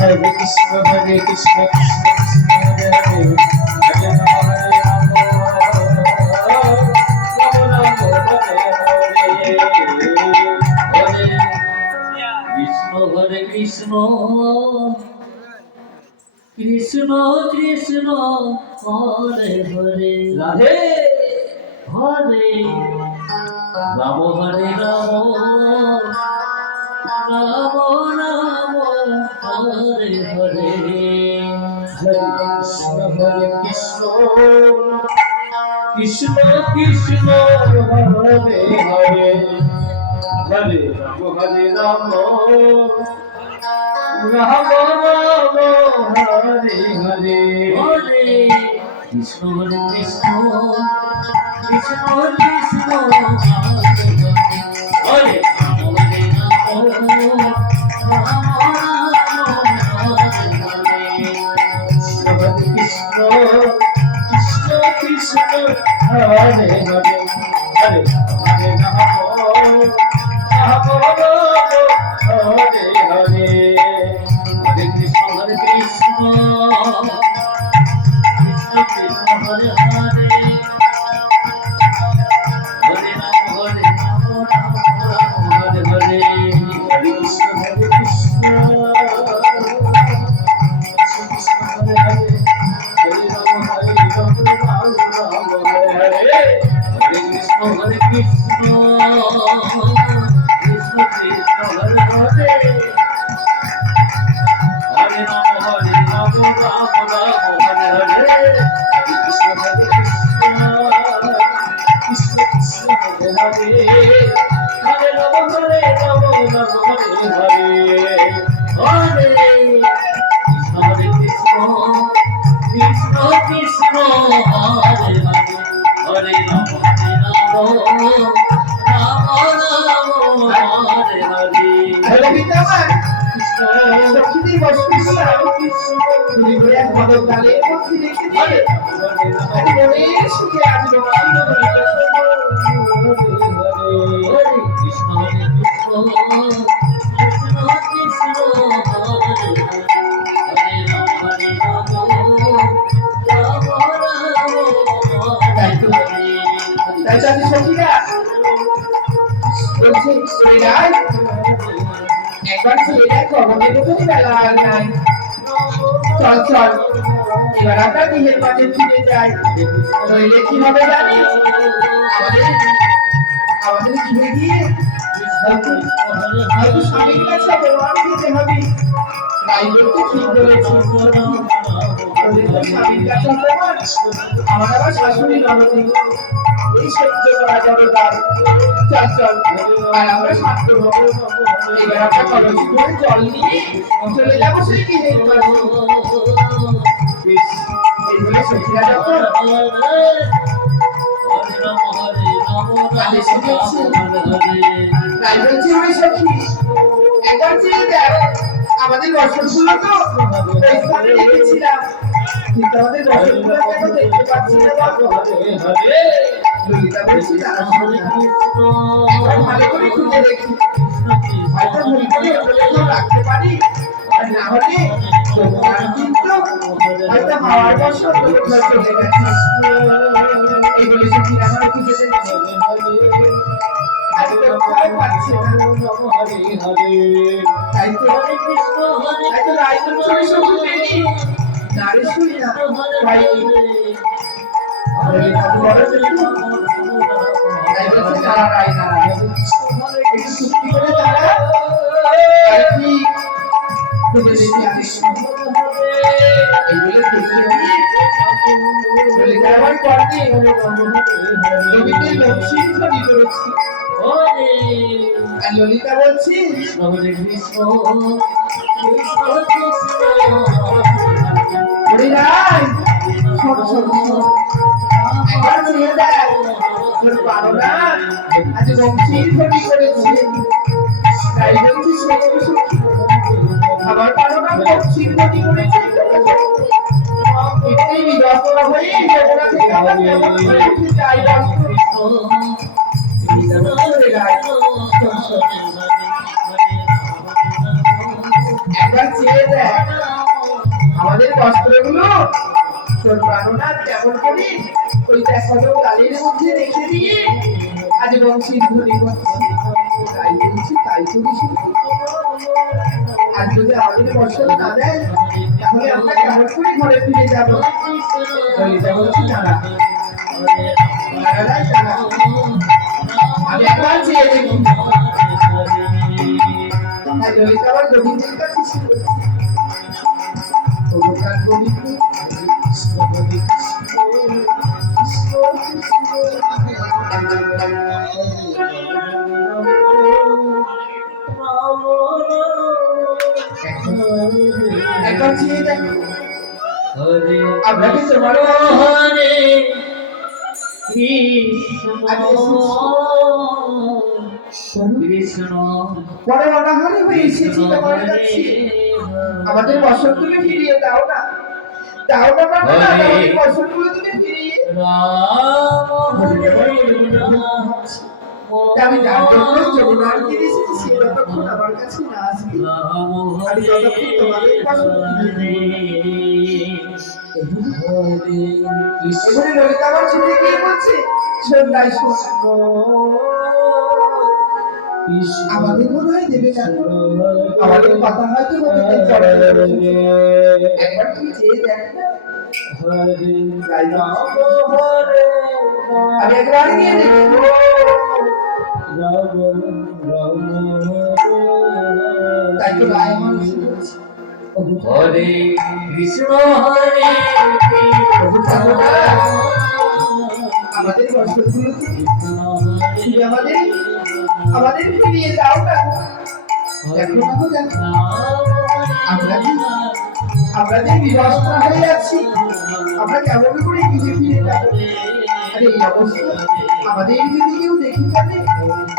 Hare Krishna Hare Krishna Krishna Krishna Hare Hare Hare Rama Rama Rama Hare Hare Hare Krishna Hare Krishna Krishna Krishna Hare Hare Radhe Hare Rama Hare Rama Rama Rama Hare Hare Hare Krishna Krishna Krishna Hare Hare Hare Rama Hare Rama Rama Rama Hare Hare Hare Krishna Krishna Krishna Krishna Hare Hare একবার ছেলে দেখো আমাদের তো বেলা নাই চল চল এবার আমরা বিয়ের মাঠে ফিরে যাই নইলে কি হবে জানিস আমাদের ফিরে গিয়ে হয়তো স্বামীর কাছে প্রমাণ দিতে হবে রাইবের তো ঠিক বলেছি স্বামীর কাছে প্রমাণ আমার আবার শাশুড়ি ননদী এই সহ্য করা যাবে না চল চল আর আমরা শান্ত হবো এবার আমরা কলসি করে জল নিয়ে চলে যাবো সেই বিয়ের মাঠে এগুলো সখীরা যখন আমাদের বছরগুলো তো ওই স্থানে দেখেছিলাম কিন্তু আমাদের বছরগুলো কেন দেখতে পাচ্ছি না ললিতা বলছি ভালো করে খুঁজে দেখি হয়তো ভুল করে রাখতে পারি আর না হলে কিন্তু হয়তো হাওয়ার বছর চলে গেছে এগুলি সত্যি আমার খুঁজে দেখছি ললিতা বলছি আজ বংশীর ক্ষতি করেছি তাই বলছি আমার পারোনা বংশীর ক্ষতি করেছি এটাই বিদর্শনা হয়ে যমুনা থেকে আমার কেমন করে উঠে যাই একবার চেয়ে দেখ আমাদের বস্ত্রগুলো তোর প্রাণনাথ কেমন করে ওই দেখ কত গালির মধ্যে রেখে দিয়ে আজ বংশীর ধ্বনি করছি তাই বলছি তাই করি আর যদি আমাদের বস্ত্র না দেয় তাহলে আমরা কেমন করে ঘরে ফিরে যাবো ললিতা বলছি দাঁড়া দাঁড়া আমি একবার চেয়ে দেখি ললিতা আবার গোবিন্দের কাছে ছিল গোবিন্দ একবার চেয়ে দেখো আমরা কি তোমার হরে কৃষ্ণ পরে অনাহারে হয়ে এসেছি তোমার কাছে আমাদের বসন্তকে ফিরিয়ে দাও না দাও না বাবা আমাদের বসন্তগুলো তুমি ফিরিয়ে আমি যার জন্য যমুনার তীরে এসেছি সে যতক্ষণ আমার কাছে না আসবে আমি ততক্ষণ তোমাদের বসন্ত এবারে ললিতা আবার ছুটে গিয়ে বলছে সন্ধ্যায় আমাদের মনে হয় দেবে না আমাদের কথা হয়তো একবার তুমি চেয়ে দেখ আমি একবার গিয়ে দেখবো তাই তো রায় হরে কৃষ্ণ হরে আমাদের আমাদের ফিরিয়ে দাও না দেখো দেখো আমরা যে বিভস্ত হয়ে যাচ্ছি আমরা কেমন করে ফিরে ফিরে যাবো আর এই অবস্থা আমাদের যদি কেউ দেখে যাবে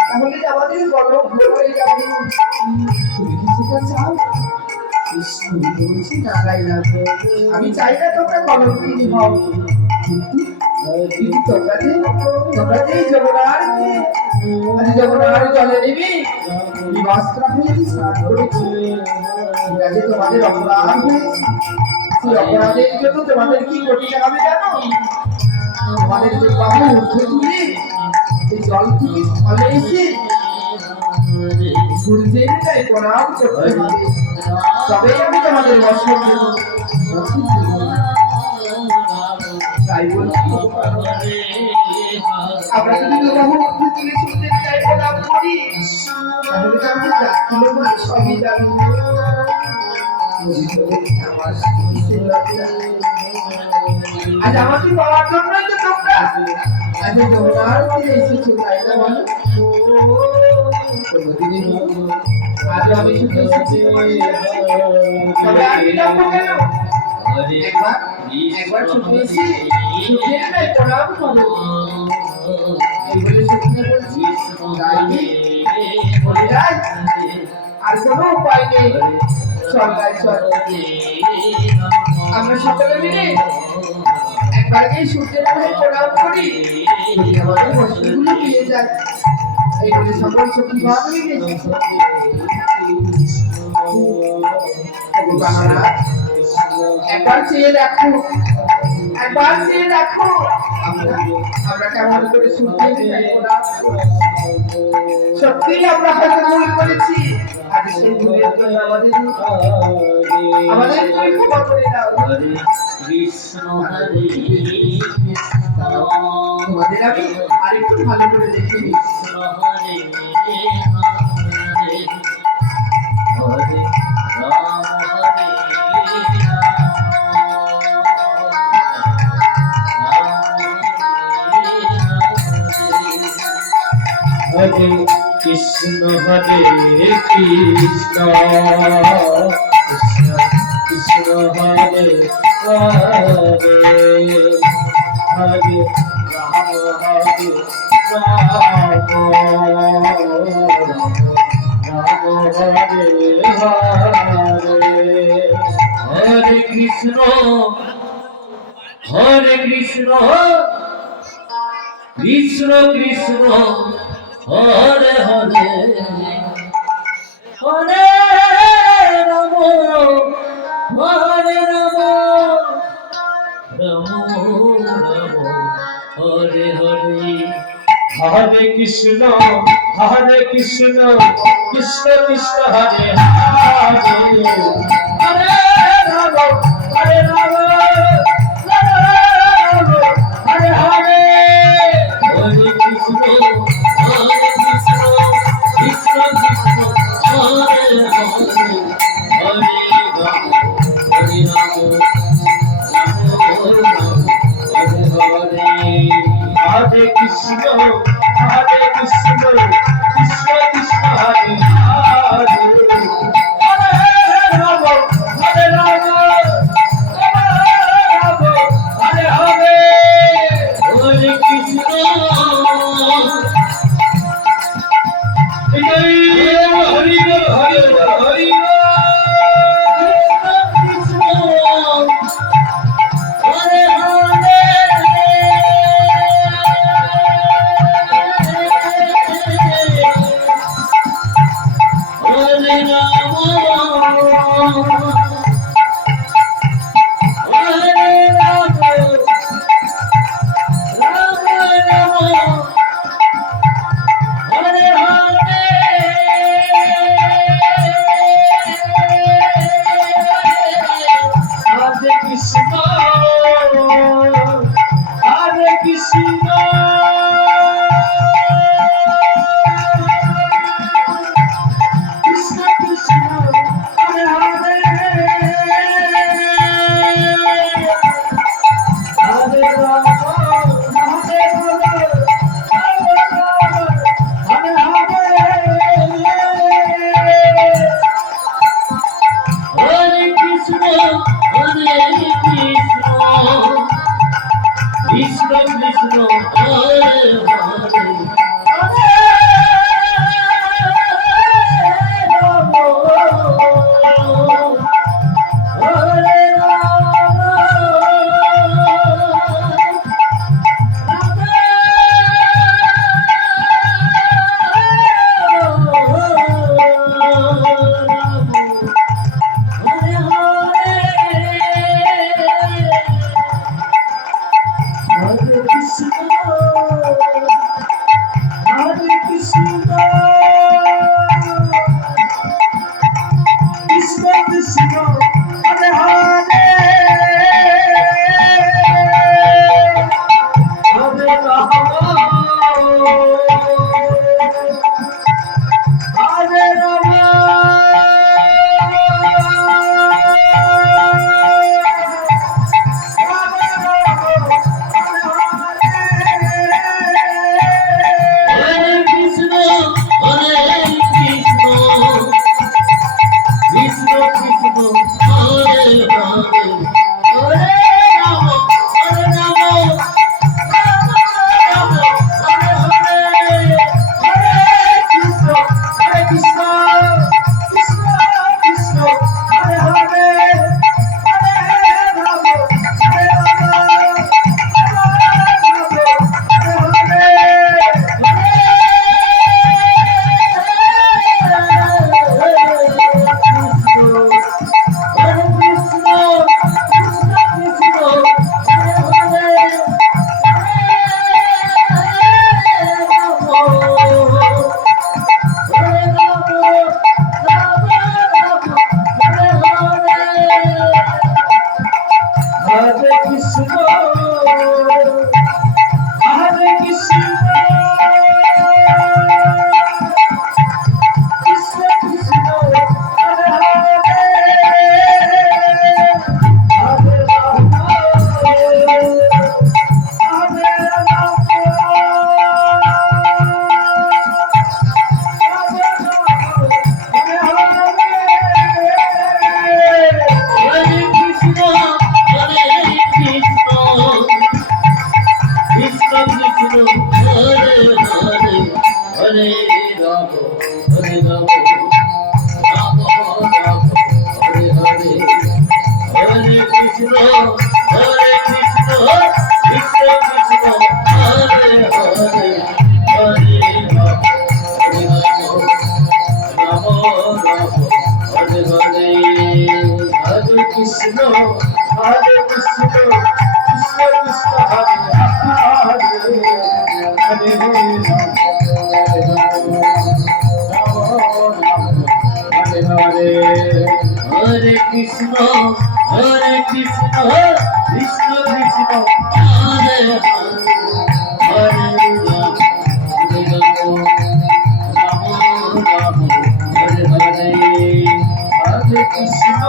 তাহলে আমাদের গর্ব হয়ে যাবে তুমি কিছুটা চাও আমি চাই না তোমরা কলঙ্কিনী হও কিন্তু তোমরা যে যমুনার জলে নেবে বস্ত্র হয়েছি স্নান করেছি এটা যে তোমাদের অপরাধ হয়েছে সেই অপরাধের জন্য তোমাদের কি করতে হবে জানো তোমাদের যে বাহু উঠে তুলে এই জল থেকে ফলে এসে সূর্যের গায়ে প্রণাম করতে হবে তবেই আমি তোমাদের বস্ত্র দেব তাই বলছি আমরা যদি বাহু উঠে তুলে সূর্যের গায়ে প্রণাম করি তাহলে আমাদের জাতিগুলো মানে সবই যাবে আজ আমাকে পাওয়ার জন্যই তো তোমরা আজ তোমরা ফিরে এসেছো তাই না বলো আজ আমি শুধু এসেছি তবে আমি যাবো কেন একবার ছুটে এসে সূর্যের গায়ে প্রণাম করো এই বলে সত্যি বলছি আর কোনো উপায় নেই চল গাই চল আমরা সকলে মিলে একবার গিয়ে সূর্যের গায়ে প্রণাম করি যদি আমাদের বস্তুগুলো পেয়ে যায় এই বলে সকল সখী ভাবে একবার চেয়ে দেখো আমরা কেমন করে সূর্যের গায়ে প্রণাম সত্যি আমরা হয়তো ভুল করেছি আজ সেই ভুলের জন্য আমাদের তুমি ক্ষমা করে দাও কৃষ্ণ হরে তোমাদের আমি আরেকটু ভালো করে দেখে কৃষ্ণ হরে হরে রাম হরে হরে কৃষ্ণ হরে কৃষ্ণ কৃষ্ণ কৃষ্ণ হরে হরে হরে রাম হরে রাম রাম হরে হরে কৃষ্ণ কৃষ্ণ কৃষ্ণ হরে হরে হরে রাম হরে কৃষ্ণ কৃষ্ণ কৃষ্ণ হরে হরে হরে রাম হরে রাম রাম রাম হরে হরে হরে কৃষ্ণ কৃষ্ণ কৃষ্ণ হরে হরে হরে রাম হরে রাম রাম রাম হরে হরে হরে কৃষ্ণ কৃষ্ণ কৃষ্ণ কৃষ্ণ হরে হরে হরে রাম হরে রাম রাম রাম হরে হরে হরে কৃষ্ণ হরি হরি হরি হরি কৃষ্ণ হরে হরে হরে রাম হরে রাম রাম রাম হরে হরে হরে কৃষ্ণ কৃষ্ণ কৃষ্ণ হরে হরে হরে রাম হরে রাম হরে হরে হরে কৃষ্ণ কৃষ্ণ কৃষ্ণ হরে হরে হরে কৃষ্ণ কৃষ্ণ কৃষ্ণ হরে হরে হরে রাম হরে রাম রাম রাম হরে হরে হরে কৃষ্ণ কৃষ্ণ কৃষ্ণ হরে হরে হরে রাম হরে Ram Hare Krishna, Hare Krishna, Krishna Krishna, Hare Hare, Hare Rama, Hare Krishna, Hare Krishna, Krishna Krishna, Hare Hare, Hare Rama. Krishna Krishna Krishna Hare Hare Ram Ram Ram Hare Hare Hare Krishna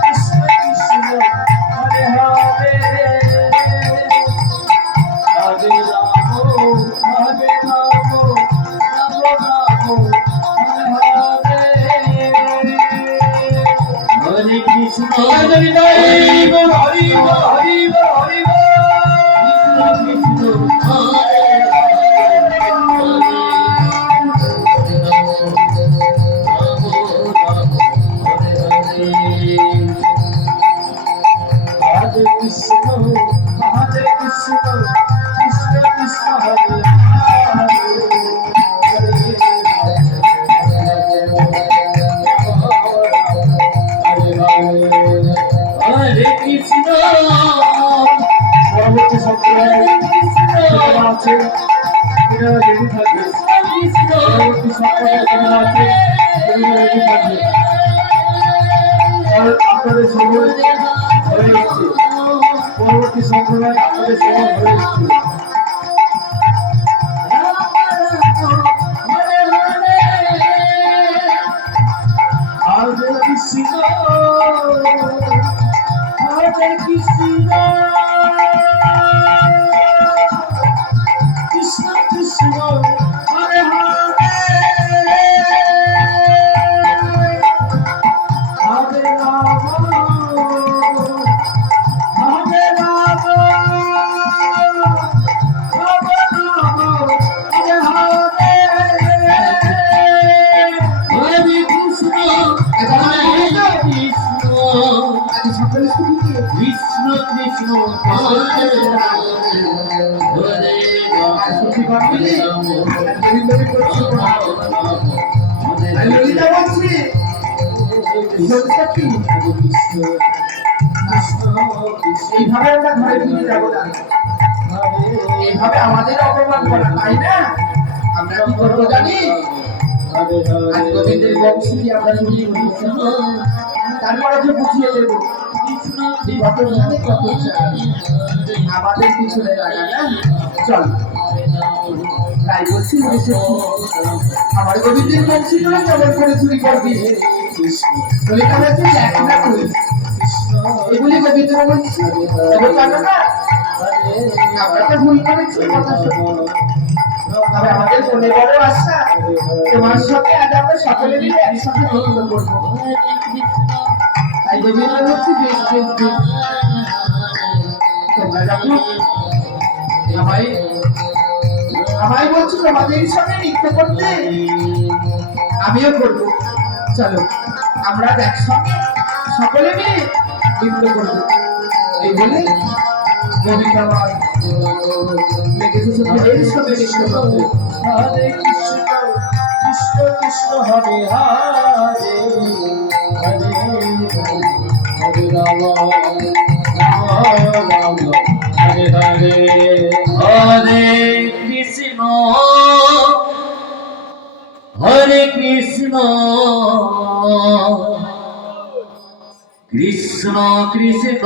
Krishna Krishna Hare Hare Hare Ram হরে রাম রাম রাম হরে হরে হরে কৃষ্ণ হরি বল হরি বল হরি বল হরি বল কৃষ্ণ হরে Hare Krishna, Hare Krishna, Krishna Krishna, Hare হরে কৃষ্ণ পরবর্তী সম্প্রদায় যারা আছে এরা রেডি থাকবে পরবর্তী সম্প্রদায় যারা আছে এরা রেডি থাকবে আর আপনাদের সময় হয়ে এসছে পরবর্তী সম্প্রদায় আপনাদের সময় হয়ে এসছে Hare Krishna, Hare Krishna, Krishna Krishna, Hare Hare, Hare Rama, Hare Rama, Rama Rama, Hare Hare. হরে কৃষ্ণ কৃষ্ণ কৃষ্ণ হরে হরে এইভাবে আমরা ঘরে ফিরে যাবো না এইভাবে আমাদের অপমান করা তাই না আমরা কি করবো জানি আজ গোবিন্দের বংশী আমরা শুনি তারপরে যে বুঝিয়ে দেবো এই ঘটনাকে কত চাই আমাদের পিছনে লাগা না চল তাই বলছি আমার গোবিন্দের বংশী তোরা কেমন করে চুরি করবি বলে কেমন তুই এক না তুই এগুলি গোবিন্দ বলছি এগুলো জানো না আমরা তো ভুল করেছি কথা শোনো তবে আমাদের মনে বড় আশা তোমার সাথে আজ আমরা সকলে মিলে একসাথে নৃত্য করবো তাই গোবিন্দ বলছি বেশ বেশ বেশ তোমরা যখন আমায় আমায় বলছো তোমাদের সঙ্গে নৃত্য করতে আমিও করবো চলো আমরা একসঙ্গে সকলে মিলে নৃত্য করবো এই বলে গোবিন্দ আমার হরে কৃষ্ণ কৃষ্ণ কৃষ্ণ হরে হরে হরে হরে রাম রাম রাম হরে হরে হরে কৃষ্ণ কৃষ্ণ কৃষ্ণ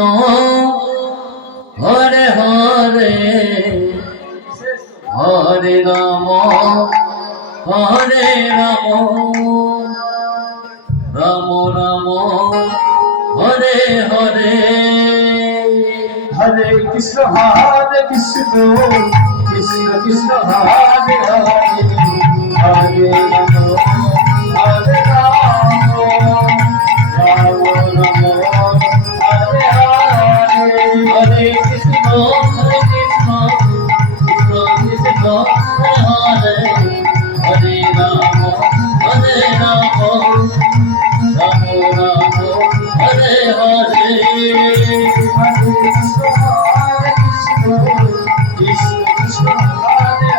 হরে হরে হরে রাম রাম রাম হরে হরে হরে কৃষ্ণ কৃষ্ণ কৃষ্ণ হরে হরে হরে রাম হরে রাম রাম রাম হরে হরে হরে কৃষ্ণ কৃষ্ণ কৃষ্ণ হরে হরে রাম রাম রাম হরে হরে কৃষ্ণ হরে হরে হরে রাম হরে রাম রাম রাম হরে হরে হরে কৃষ্ণ কৃষ্ণ কৃষ্ণ হরে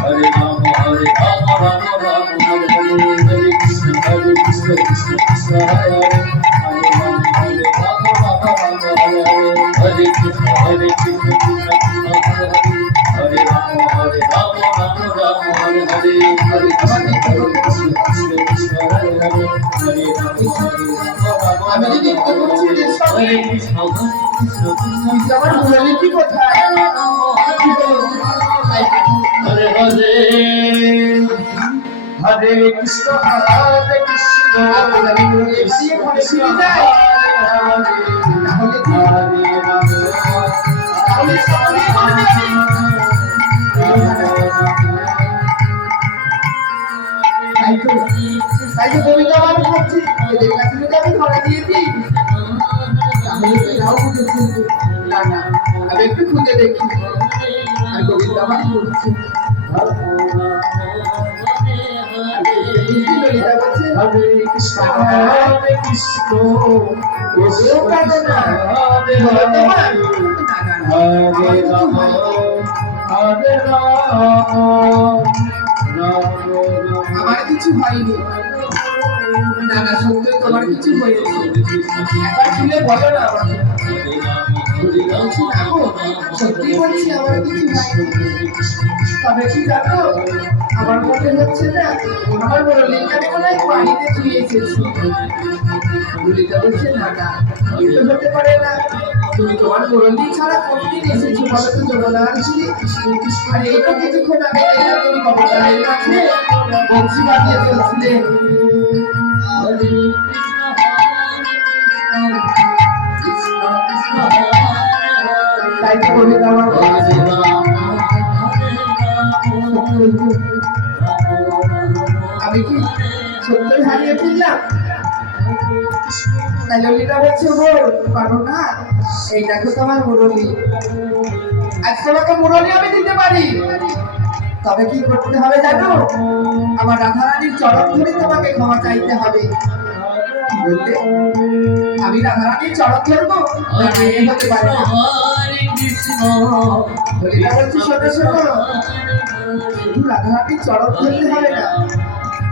হরে রাম রাম রাম কৃষ্ণ কৃষ্ণ কৃষ্ণ হরে হরে হরে রাম হরে কৃষ্ণ কৃষ্ণ কৃষ্ণ হরে হরে হরে রাম রাম হরে হরে হরে কৃষ্ণ কৃষ্ণ কৃষ্ণ হরে হরে হরে রাম আমি যদি একটু বলছি যে হরে কৃষ্ণ কৃষ্ণ কৃষ্ণ আমার মুরলি কি কোথায় হরে হরে হরে কৃষ্ণ হরে কৃষ্ণ আমি মুরলি দিয়ে ঘরে ফিরে যাই তাহলে কি তাহলে সকলে বলে যাবে তাই তো কবিতা আমি করছি এদের কাছে যদি আমি ধরা দিয়ে দিই তাহলে তো এরাও বুঝে ফেলবে। না না আমি একটু খুঁজে দেখি আর কবিতা আমার করছি ললিতা বলছে হরে কৃষ্ণ কৃষ্ণ ওদেরও কাঁদে না হরে বলো হরে তোমার না না না হরে রাম হরে রাম রাম আমার কিছু হয়নি না না সত্যি তোমার কিছু হয়েছে একবার শুনে বলো না আমাকে বলছি না গো সত্যি বলছি আমার কিছু হয়নি তবে কি জানো আমার মনে হচ্ছে না আমার বড় লিঙ্গারে মনে হয় বাড়িতে তুই এসেছি ললিতা বলছে না না এটা হতে পারে না তুমি তোমার মুরলী ছাড়া কোনদিন এসেছো বলো তো যমুনা আসলে আর এই তো কিছুক্ষণ আগে দেখলাম তুমি কবতারের কাছে বংশী বাজিয়ে চলছিলে তাই তো বলে আমার আমি কি সত্যি হারিয়ে ফেললাম তাই ললিতা বলছে গো পারো না এই দেখো তোমার মুরলী আজ তোমাকে মুরলী আমি দিতে পারি তবে কি করতে হবে জানো আমার রাধারানীর চরণ ধরে তোমাকে ক্ষমা চাইতে হবে কি বলতে আমি রাধারানীর চরণ ধরবো না, এ হতে পারে না। ললিতা বলছে শোনো শোনো শুধু রাধারানীর চরণ ধরতে হবে না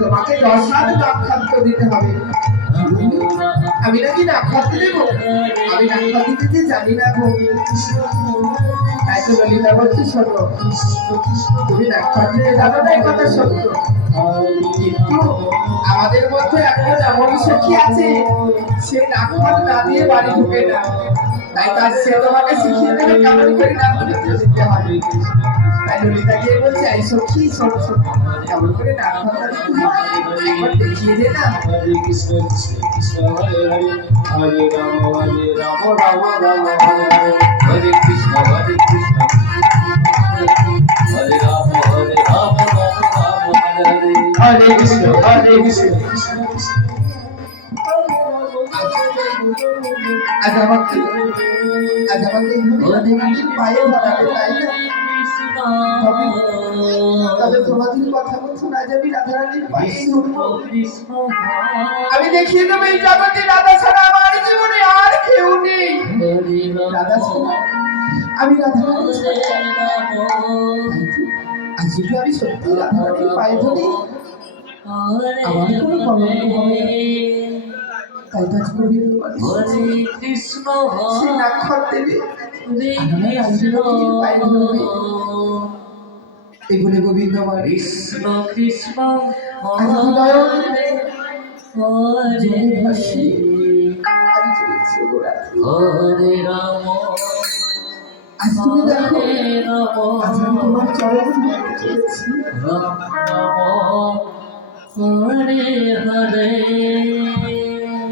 তোমাকে 10 হাত নাক্ষত্র দিতে হবে আমি নাকি নাক্ষত্র দেবো আমি নাক্ষত্র দিতে জানি না গো তাই তো ললিতা বলছে শোনো তুমি নাক্ষত্রে জানো না এই কথা সত্য কিন্তু আমাদের মধ্যে একটা এমন সখী আছে সে নাক্ষত্র না দিয়ে বাড়ি ঢুকে না তাই তার সে তোমাকে শিখিয়ে দেবে কেমন করে নাক্ষত্র দিতে হবে তাই ললিতা গিয়ে বলছে এই সখী শোনো শোনো কেমন করে নাক্ষত্র দিতে হবে একবার দেখিয়ে দে না হরে কৃষ্ণ কৃষ্ণ কৃষ্ণ হরে হরে হরে রাম রাম রাম হরে হরে হরে কৃষ্ণ কৃষ্ণ হরে রাম রাম রাম হরে হরে হরে কৃষ্ণ কৃষ্ণ আজ আমাকে রাধারানীর পায়ে ধরাবে তাই না তবে তোমাদের কথা বলছো না যাবি রাধারানীর পায়ে ধরবো আমি দেখিয়ে দেবো এই জগতে রাধা ছাড়া আমার জীবনে আর কেউ নেই রাধা ছাড়া আমি রাধারানী ছাড়া আজ যদি আমি সত্যি রাধারানীর পায়ে ধরি আমার কোনো কলঙ্ক হবে না তাই কাজ করবি কৃষ্ণ সে নাক্ষর দেবে পায়ে ধরবে এগুলো গোবিন্দ আমার কৃষ্ণ কৃষ্ণ আজ হৃদয় হরে ভাসি আজ চলছে গোরাত্রি হরে রাম আজ তুমি দেখো রাম আজ আমি তোমার চরণ ধরতে চলেছি রাম রাম হরে হরে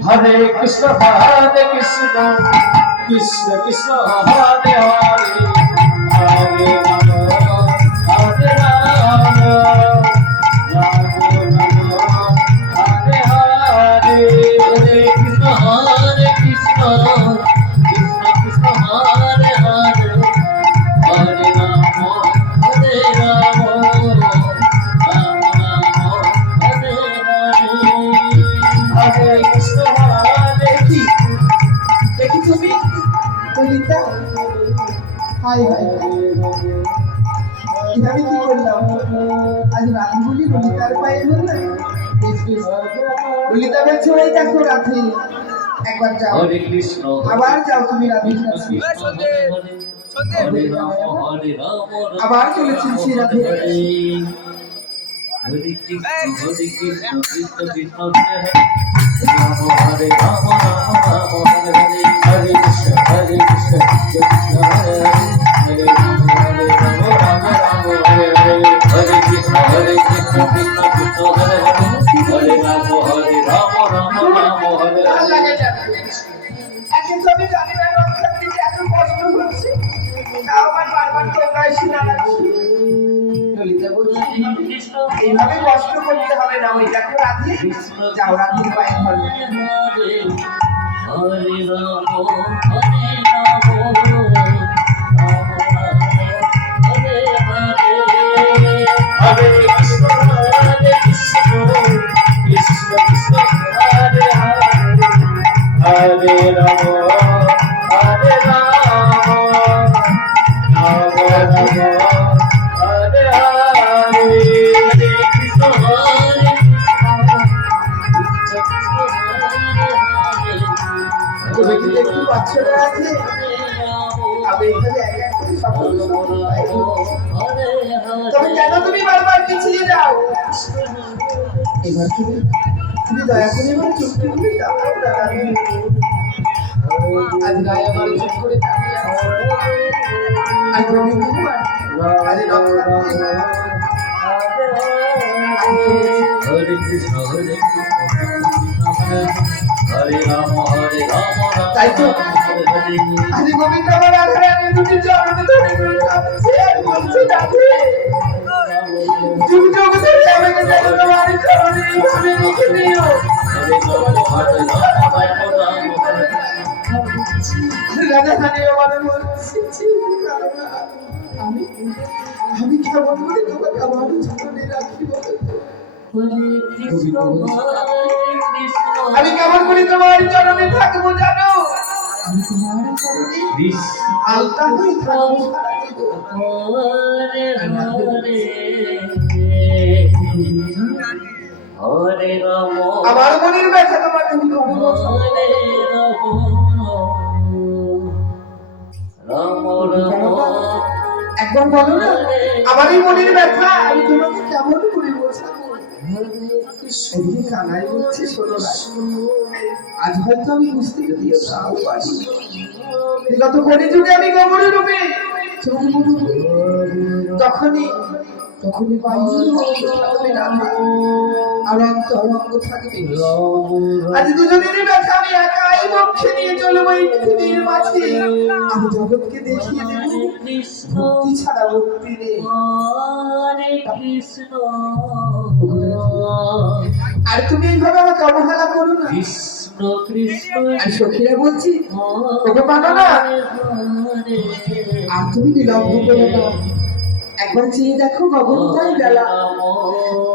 হরে কৃষ্ণ কৃষ্ণ কৃষ্ণ হরে হরে হরে রাম হরে রাম রাম রাম হরে হরে হরে কৃষ্ণ কৃষ্ণ কৃষ্ণ হরে হরে হরে রাম হরে রাম রাম রাম হরে হরে হরে কৃষ্ণ দেখি দেখি তুমি ললিতা হাই হাই আমি কি করলাম আজ রাধা বলি ললিতার পায়ে ধরলাম বেশ বেশ ললিতা বলছে ওই দেখো রাধে, একবার যাও, হরে কৃষ্ণ আবার যাও তুমি রাধের কাছে। হরে রাম হরে রাম আবার চলেছেন শ্রী রাধে। হরে কৃষ্ণ কৃষ্ণ কৃষ্ণ হরে রাম হরে রাম রাম রাম হরে হরে হরে কৃষ্ণ কৃষ্ণ কৃষ্ণ হরে হরে হরে রাম রাম রাম হরে হরে হরে কৃষ্ণ কৃষ্ণ কৃষ্ণ হরে হরে হরে রাম রাম রাম হরে ভাল হরে লাগে যাবে। এখন তো আমি জানি না রক্ষা দিতে এত কষ্ট হচ্ছে, তাও আমার বারবার তোমরা এসে দাঁড়াচ্ছি। ললিতা বলছে কৃষ্ণ এইভাবে কষ্ট করতে হবে না, ওই দেখো রাধে, যাও রাধের পায়ে ধরো। হরে রাম হরে রাম রাম হরে হরে হরে কৃষ্ণ কৃষ্ণ কৃষ্ণ হরে হরে হরে রাম হরে রাম রাম রাম হরে হরে কৃষ্ণ তুমি কি দেখতে পাচ্ছ না রাধে? আমি এইভাবে এক এক করে সকল সকল পায়ে ধরছি। তবে কেন তুমি বারবার পিছিয়ে যাও? এবার তুমি দয়া করে এবার চুপটি করে যাও না রাধে। আজ গায়ে আমার চুপ করে দাঁড়িয়ে আছে। আজ গোবিন্দ কুমার, আজ নক্ষত্র, হরে কৃষ্ণ হরে রাম তাই তো। হরে হরে আজ গোবিন্দ আমার আধারে আমি দুটি চরণে ধরে ধরে কাঁদছি আর বলছি রাধে, যুগ যুগ ধরে আমাকে যেন তোমার চরণে এইভাবে রেখে দিও। রাধা হানি আমার বলছি, আমি আমি কেমন করে তোমাকে আমার চরণে রাখি বলো তো? আমি কেমন করে তোমার চরণে থাকবো জানো? আমি তোমার চরণে আলতা হয়ে থাকবো সারা জীবন। হরে রাম আমার মনের ব্যথা তোমাকে আমি কবে বলবো? হরে রাম রাম একবার বলো না, আমার এই মনের ব্যথা আমি তোমাকে কেমন করে বোঝাবো? এদিকে কানাই বলছে শোনো না, আজ হয়তো আমি বুঝতে যদিও তাও পারি, বিগত কলিযুগে আমি গমনে রূপে তখনই তখনই বাহিনী থাকবে না আর অন্তরঙ্গ থাকবে। আজ দুজনের ব্যথা আমি একাই বক্ষে নিয়ে চলবো এই পৃথিবীর মাঝে। আমি জগৎকে দেখিয়ে দেব ভক্তি ছাড়া ভক্তি নেই। হরে কৃষ্ণ আর তুমি এইভাবে আমাকে অবহেলা করো না। কৃষ্ণ কৃষ্ণ আর সখীরা বলছি ওকে মানো না, আর তুমি বিলম্ব করো না। একবার চেয়ে দেখো গগনটাই বেলা,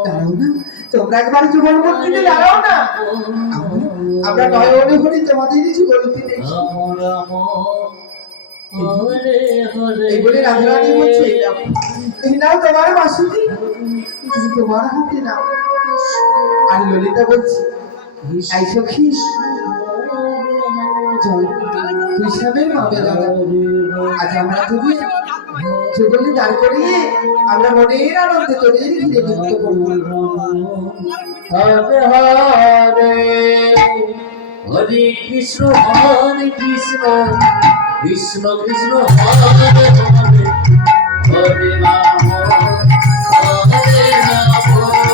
দাঁড়াও না তোমরা, একবার যুগল মূর্তিতে দাঁড়াও না। আমরা নয়নে হরি তোমাদেরই যুগলটি দেখি। এই বলে রাধারানী বলছে এই নাও তোমার বাসুতি, তুমি তোমার হাতে নাও। আর ললিতা বলছে এই সখী চল তুই সামনে মামে দাঁড়া, আজ আমরা তুমি যুগলে দাঁড় করিয়ে আমরা মনের আনন্দে তোদের ঘিরে নৃত্য করবো। হরে হরে হরে কৃষ্ণ কৃষ্ণ কৃষ্ণ হরে হরে হরে রাম হরে রাম রাম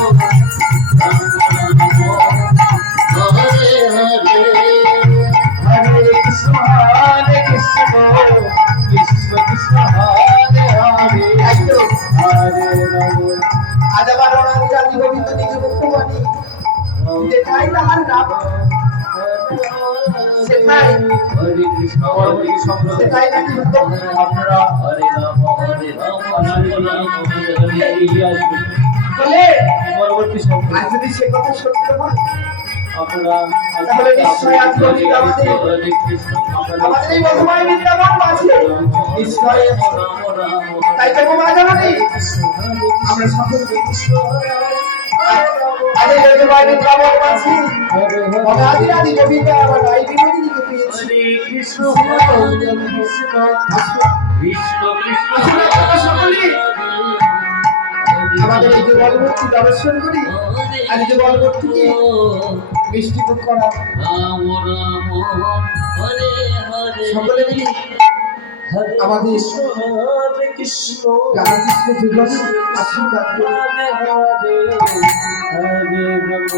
রাম হরে হরে হরে কৃষ্ণ কৃষ্ণ কৃষ্ণ হরে হরে হরে রাম আজ আবার ওনার জাতি গোবিন্দ নিজ মুখ্যবাণী দেখাই তাহার নাম, সেখাই হরে কৃষ্ণ সেখাই নাকি আপনারা হরে রাম হরে রাম হরে হরে বলে পরবর্তী শব্দ আজ যদি সে কথা সত্য হয় আপনারা তাহলে নিশ্চয় আজ গোবিন্দ আমাদের হরে কৃষ্ণ আমাদের এই মধুময় বৃন্দাবন মাঝে নিশ্চয় তাই তো মা জানি আমরা সকলকে আজ বাইরে বাইরে কামড় মাছি অনাদি আদি কবিতা আমার নাই বিনোদিনীকে পেয়েছি হরে কৃষ্ণ হরে কৃষ্ণ কৃষ্ণ কৃষ্ণ আসলে আপনারা সকলে আমাদের এই যে বলবর্তী দর্শন করি আর এই যে বলবর্তীকে মিষ্টি মুখ করা রাম রাম হরে হরে সকলে মিলে হরে আমাদের হরে কৃষ্ণ রামকৃষ্ণ যুগলে আশীর্বাদ করি হরে হরে হরে রাম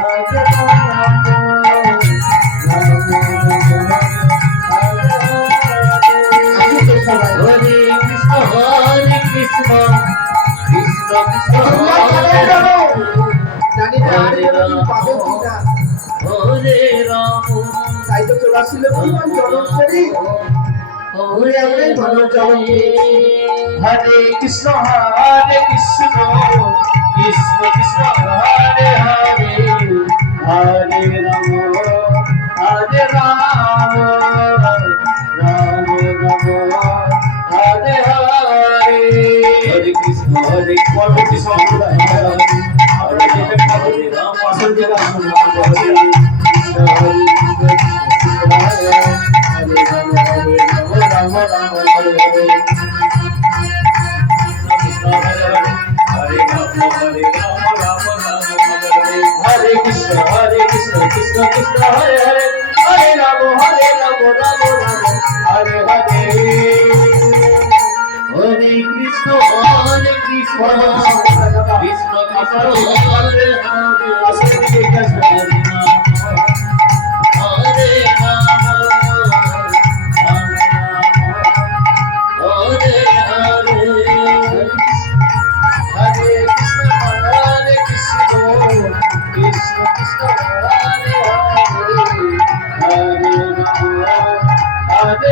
হরে রাম আসুন সবাই হরে কৃষ্ণ কৃষ্ণ কৃষ্ণ জানি না আর হরে কোনদিন পাবো কিনা হরে রাম তাই তো তোরা ছিল পরিমাণ জনম করি ঘুরে আমরা মানব জগৎ হরে কৃষ্ণ কৃষ্ণ কৃষ্ণ কৃষ্ণ হরে হরে হরে রাম হরে রাম রাম রাম হরে হরে হরে কৃষ্ণ হরে পরবর্তী সম্প্রদায় হরে হরে রাম আসল জায়গা হরে কৃষ্ণ হরে কৃষ্ণ হরে হরে রাম রাম রাম হরে হরে কৃষ্ণ হরে হরে হরে রাম রাম রাম হরে হরে হরে কৃষ্ণ কৃষ্ণ কৃষ্ণ হরে হরে হরে রাম রাম রাম হরে হরে